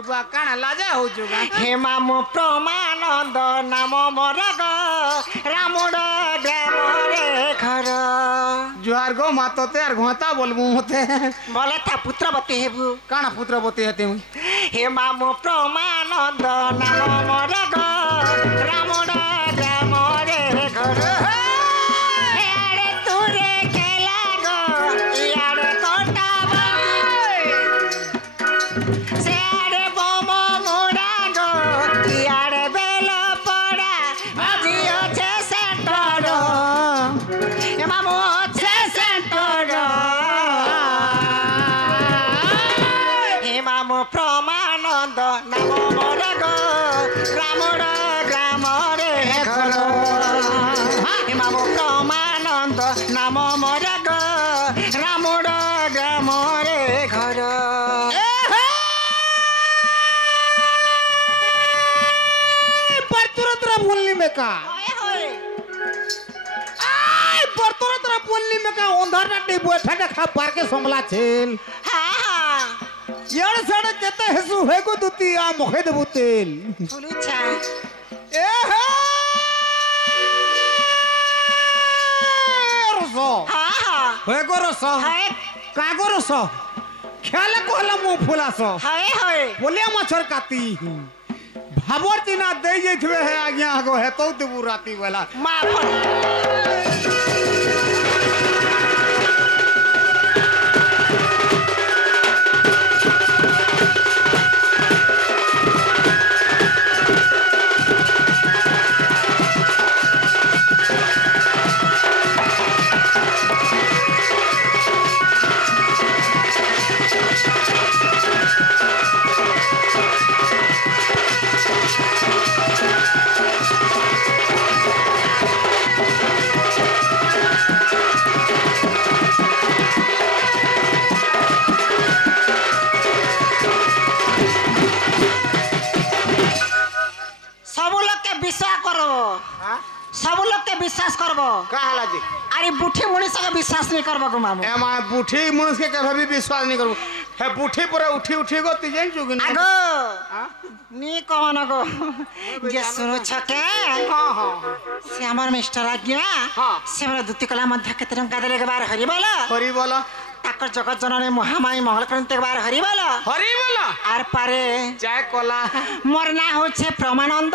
एबा काना लाजा हो जुगा हे मामू प्रमानंद नाम मोर गो रामुड ग्राम रे घर जुहार गो मातो ते यार घोता बोलबू होते बोले था पुत्रवती हेबू काना पुत्रवती हेते हे मामू प्रमानंद नाम मोर गो रामुड ग्राम रे घर प्रमानंद नाम मोर गो रामुड ग्राम रे घर मामू प्रमानंद नाम मोर गो रामुड ग्राम रे घर परतुरतरा बोलनी में का आय परतुरतरा बोलनी में का अंधार ना बैठा देखा पार के संगला छेल यार साडे केते हेसु हेगो दुती आ मुखे देबु तेल फुलुछा ए हे रसो हेगो रसो कागो रसो ख्याल कोहला मु फुलासो हाय बोलिया मछर काती भाबर चिना दे जइथवे है आज्ञा गो हेतौ देबु राती वाला मा सब लोग के विश्वास करबो का हला जी अरे बूढ़ी मनुष्य के विश्वास नहीं करबो मामू ए मा बूढ़ी मनुष्य के कभी भी विश्वास नहीं करबो हे बूढ़ी पर उठी गो ती जान जुगिन आगो नी कहन गो जे सुनो छके हां से हमर मिस्टर आज्ञा से हमरा दुती कला मध्य के टंका देले के बार हरि बोला ताकर जगत जननी महामाई मंगल करते के बार हरि बोला आर पारे जाय कोला मोर ना होछे प्रमानंद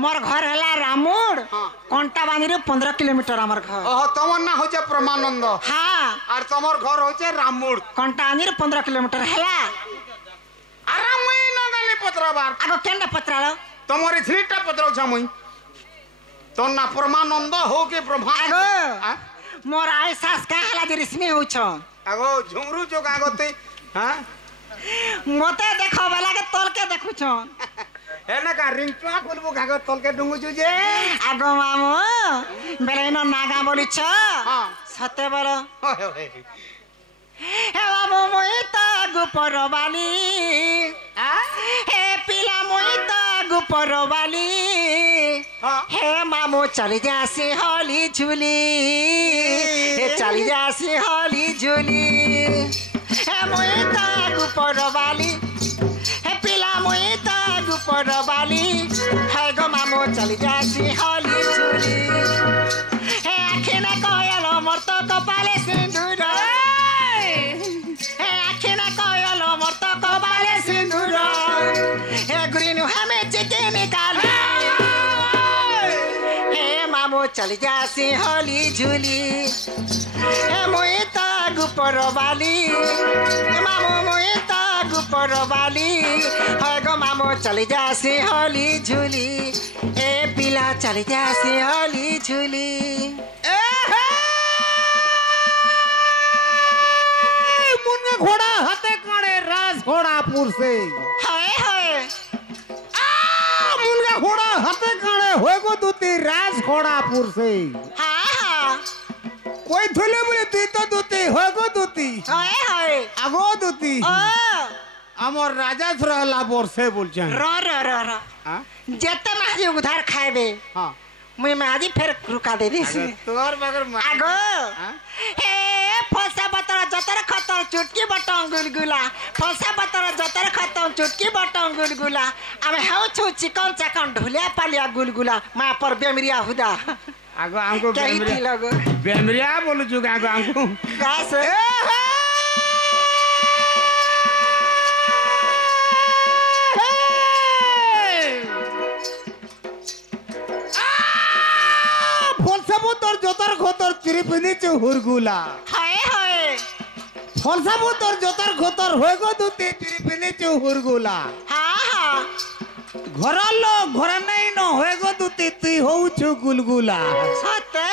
मोर घर हला रामुड कंटा बांधीरे 15 किलोमीटर हमर घर ओह तमर ना होचे प्रमानंद हां और तमर घर होचे रामुड कंटा बांधीरे 15 किलोमीटर हला अरे मुई न गाली पत्र बार आगो केंडा पत्रालो तमर इथलीटा पत्र छ मुई तो ना प्रमानंद हो के प्रभा आगो मोर आय सास का हला दिरिसमे होछ आगो झुमरू जो कागते हां मते देखो वाला के तोल के देखु छ हेना का रिंचुआ कोलबो कागज तल के डुंगु जुजे आगो मामू बेलेनो नागा बोली छ हां सते बोलो हे बाबू मोई त गुपरवाली हे पिला मोई त गुपरवाली हे मामू चली जासी होली झूली हे चली जासी होली झूली हे मोई त गुपरवाली हे पिला मोई त गुपरवाली हे गो मामू चली जासी होली झूली हे आखिने कोयलो मोर तो कपाले सिंदूर हे आखिने कोयलो मोर तो कपाले सिंदूर हे गुरिनु हमें चिके निकाली हे मामू चली जासी होली झूली हे मोई त गुपरवाली हे मामू मोई त गुपरवाली हे गो मामू चली जासी होली झूली ए पिला चली जासी होली झूली मुन्ने घोड़ा हाथे काड़े राज घोड़ापुर से हाय हाय मुन्ने घोड़ा हाथे काड़े होएगो दूती राज घोड़ापुर से हाँ हाँ कोई थोले बोले तू तो दूती होएगो दूती हाय हाय आगो दूती हमर राजा थ्रला बोरसे बोलछन र जते माजी उधार खाएबे हां मुई माजी फिर रुका दे दी तोर मगर आगो हे फसा बतरा जतर खतर चुटकी बटन गुलगुला फलसा पतर जतर खत्म चुटकी बटन गुलगुला आमे हाउ छु चिकन चाकन ढुलिया पालिया गुलगुला मा पर बेमरिया हुदा आगो हमको कही थी लगो बेमरिया बोलू छु आगो हमको गास ফলসাবুতর জোতর খোতর চিরি পিনিছে হুরগুলা हाय हाय ফলসাবুতর জোতর খোতর হয়ে গো দুতি চিরি পিনিছে হুরগুলা हां हां ঘরের লোক ঘরে নাই ন হয়ে গো দুতি তুই হউছু গুলগুলা सते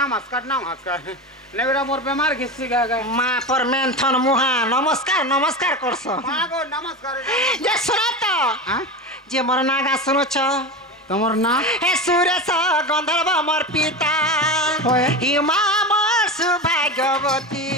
नमस्कार नमस्कार नेगरा मोर बेमार घिसी गए मा पर मेंथन मुहा नमस्कार नमस्कार करस मागो नमस्कार जे सुना तो जे मोर नागा सुनो छ तमर ना हे सुरेश गंधर्व मोर पिता होय हिमा मोर सुभाग्यवती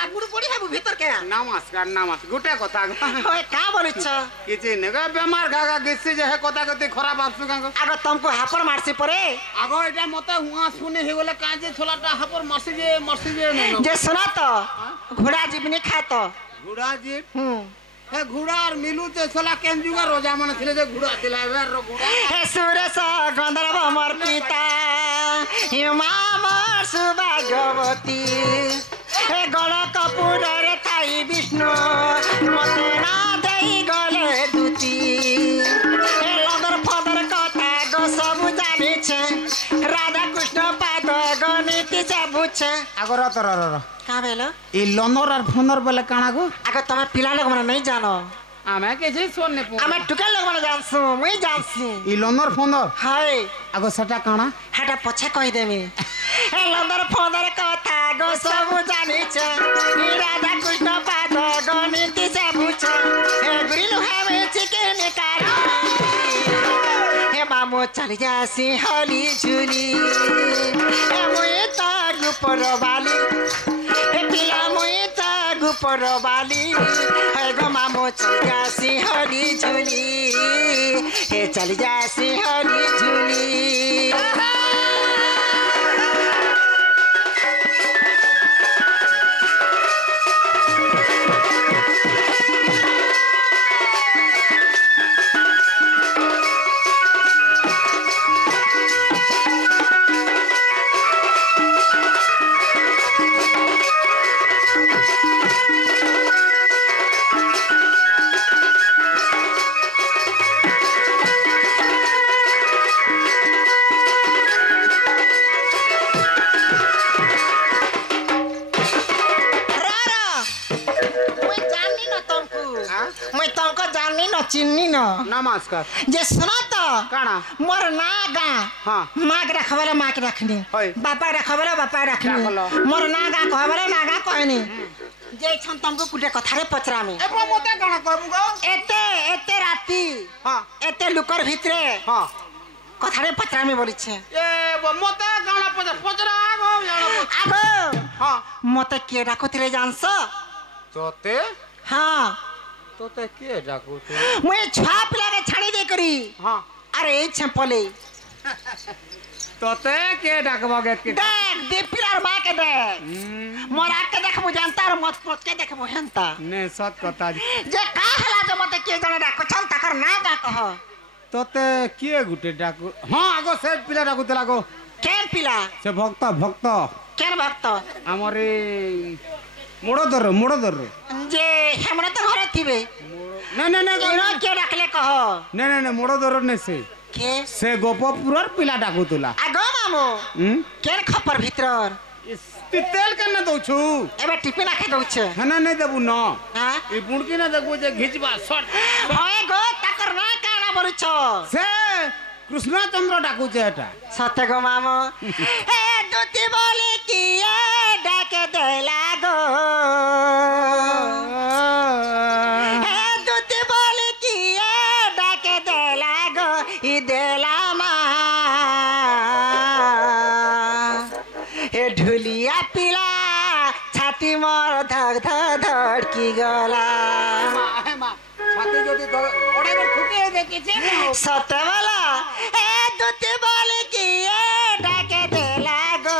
आगुड़ पड़ी है भीतर के नमस्कार नमस्कार गुटे कथा होय का बोलि छ किछि नेगा बेमार गागा घिसी जे है कथा कथि खराब आपसु गागो आगो तुमको हापर मारसी परे आगो एटा मते हुआ सुने हे गेले काजे छोलाटा हापर मरसी जे न जे सुना तो घोड़ा जीवनी खा तो घोड़ा जी हे घोड़ा और मिलू जे छोला केन जुगा रोजा मन थिले जे घोड़ा थिला एबर रो घोड़ा हे सुरेश गंधर्व मोर पिता हिमा मोर सुभाग्यवती हे गण कपूर रे थाई विष्णु मते ना देई गले दुती हे लदर फदर कथा गो सब जानि छे राधा कृष्ण पाद गणित से बुझे आगो र का भेलो ई लनर और फोनर बेले काना गो आगो तमे पिला लोग मन नहीं जानो आमे केछि सोने पु आमे टुकल लोग मन जानसु मुई जानसी ई लनर फोनर हाय आगो सटा काना हेटा पछे कहि देमी हे लंदर फोंदर कथा गो सब जानि छ नी राधा कृष्ण पाद गणित से बुझ हे गुरिलु हवे चिकन कारी हे मामो चली जासी हली झुली हे मुई त गुपर बाली हे पिला मुई त गुपर बाली हे गो मामो चली जासी हली झुली हे चली जासी हली झुली चिन्नी न नमस्कार जे सुना तो काना मोर नागा हां माग रखबले माग रखनी बापा रखबले बापा रखनी मोर नागा कहबले नागा कहनी जे छन तुमको कुटे कथा रे पचरामी एपो मते काना कहबु गो एते राती हां एते लुकर भितरे हां कथा रे पचरामी बोली छे ए मते काना पचरा गो आगो हां मते के डाकुतिले जानस तोते हां तोते के डाकुते मुई छाप लागे छाड़ी दे करी हां अरे छपले तोते के डाकबगे के देख दीपिलार मां के देख मोरा के देखबो जानता और मत मत के देखबो हंता ने सत कथा जे का हला जे मते के जने डाको छन तकर ना गा कह तोते के गुटे डाकु हां आगो से पिला डाकुतला गो केन पिला से भक्त केन भक्त हमरे मोड़ोदर जे हमरा तो घर थिबे ने इनो के डाकले कह ने मोड़ोदर ने से गोपपुरर पिला डाकुतला आगो मामो केन खपर भीतर तू तेल केना दउ छु एबे टिफिन आके दउछ हना नहीं देबू न हां ई बुणकी ना देखबो जे घिचबा शॉट होए गो ताकर ना काना बोलुछ से कृष्णचंद्र डाकू छे एटा सत्य गो मामो ए दुती बोले कि ए डाके देला गो ए दुती बोले कि ए डाके देला गो ई देला मा ए ढुलिया पिला छाती मोर धक धक धड़की गला छाती যদি ওড়ে ঠুকে দেখিছে सत्य वाला ए दुती बोले कि ए डाके देला गो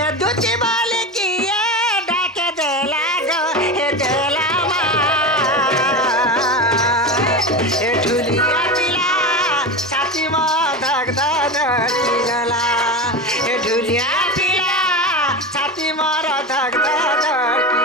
ए दुती बोले कि ए डाके देला गो ए देला मा ए ढुलिया पिला छाती म धक धक धड़की गला ए ढुलिया पिला छाती म धक धक धड़की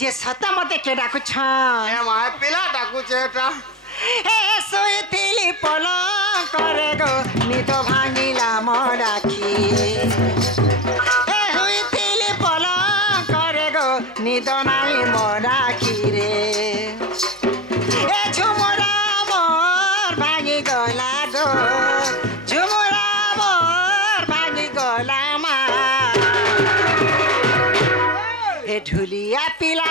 जे सता मते के डाकु छ ए माय पिला डाकू छे एटा ए सोइथिली पलो करे गो निद भांगिला मराखी ए होइथिली पलो करे गो निद नाई मराखी रे ए झुमुरा मोर भांगी गला गो झुमुरा मोर भांगी गला मा ए ढुलिया पिला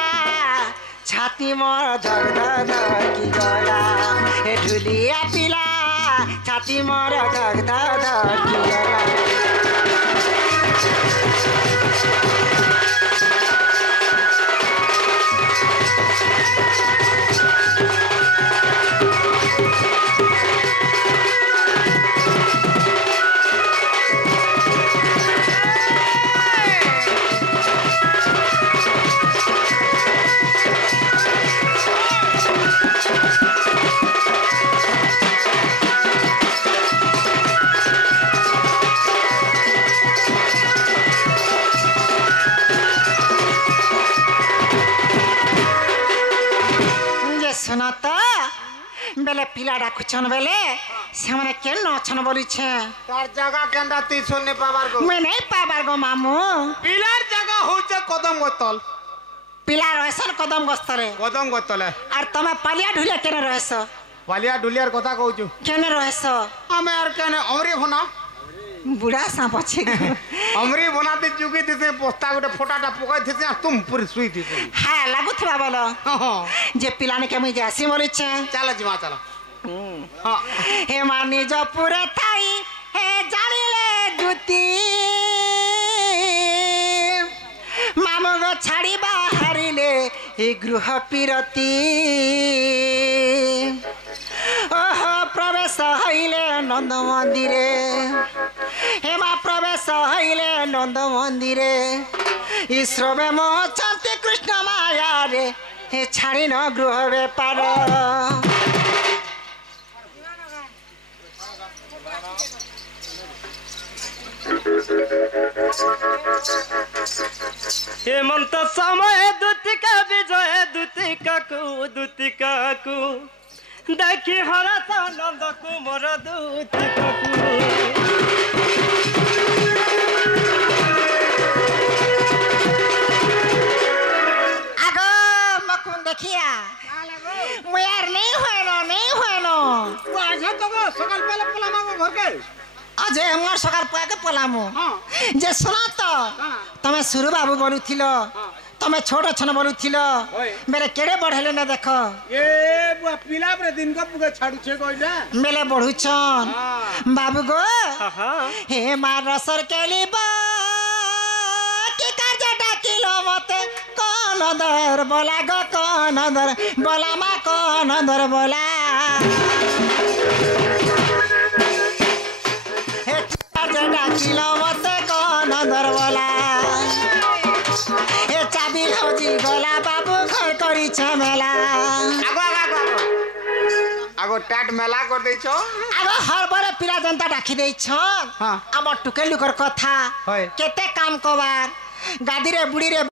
छाती मोर धक धक धड़की गला ए ढुलिया पिला छाती मोर धक धक धड़की गला सुना तो बेले पिला डाकुछन बेले से माने केन अछन बोली छे तार जगह केंदा ती सुनने पाबार गो मैं नहीं पाबार गो मामू पिलार जगह होचे कदम गोतल पिला रहसन कदम गस्तरे कदम गोतले और तमे पालिया ढुलिया केने रहस पालिया डुलियार কথা কইছু केने रहस আমি আর কেনে অমরি ভনা बुढ़ा सांप अच्छे अमरी बनाते चुकी थी पोस्ता गोटे फोटाटा पकाई थी तुम पूरी सुई थी हाँ लगुवा बोलो जे पिलाने के मुझे आसी बोली छे चलो जीवा चलो हाँ हे मानी जो पूरे थाई हे जानी ले जुती मामू गो छाड़ी बाहरी ले हे गृह पिरती ओहो प्रवेश हईले नंद मंदिरे हेमा प्रवेश हईले नंद मंदिरे ईश्वरे मोहचंती कृष्ण माया रे हे छाड़ी न गृह बेपार हेमंत समय दूतिका विजय दूतिका को देखी हरत नंद कुमार दूतिका आगो मकुन देखिया मुयार नहीं हुए नो आज तो सकाल पहले पलामा घर के अजे हमर सकाल पाके पलामु जे सुना तो तमे सुरु बाबू बोलुथिलो तमे छोट छन बोलुथिलो मेरे केड़े बढ़ले न देखो ए बुआ पिला पर दिन को पुगे छाडू छे कोइला मेले बढ़ुछन बाबू गो हे मार रसर केली बा की कार्य डाकिलो मते कोन दर बोला गो कोन दर बोला मा कोन दर बोला हे डाकिलो मते कौन धरबला हे चाबी खोजी गला बाबू घर करी मेला आगो टाट मेला कर देछ आगो हर बरे पिला जनता डाकी देछ हां हमर टुकेलुकर कथा होय केते काम कबार गादी रे बुढ़ी रे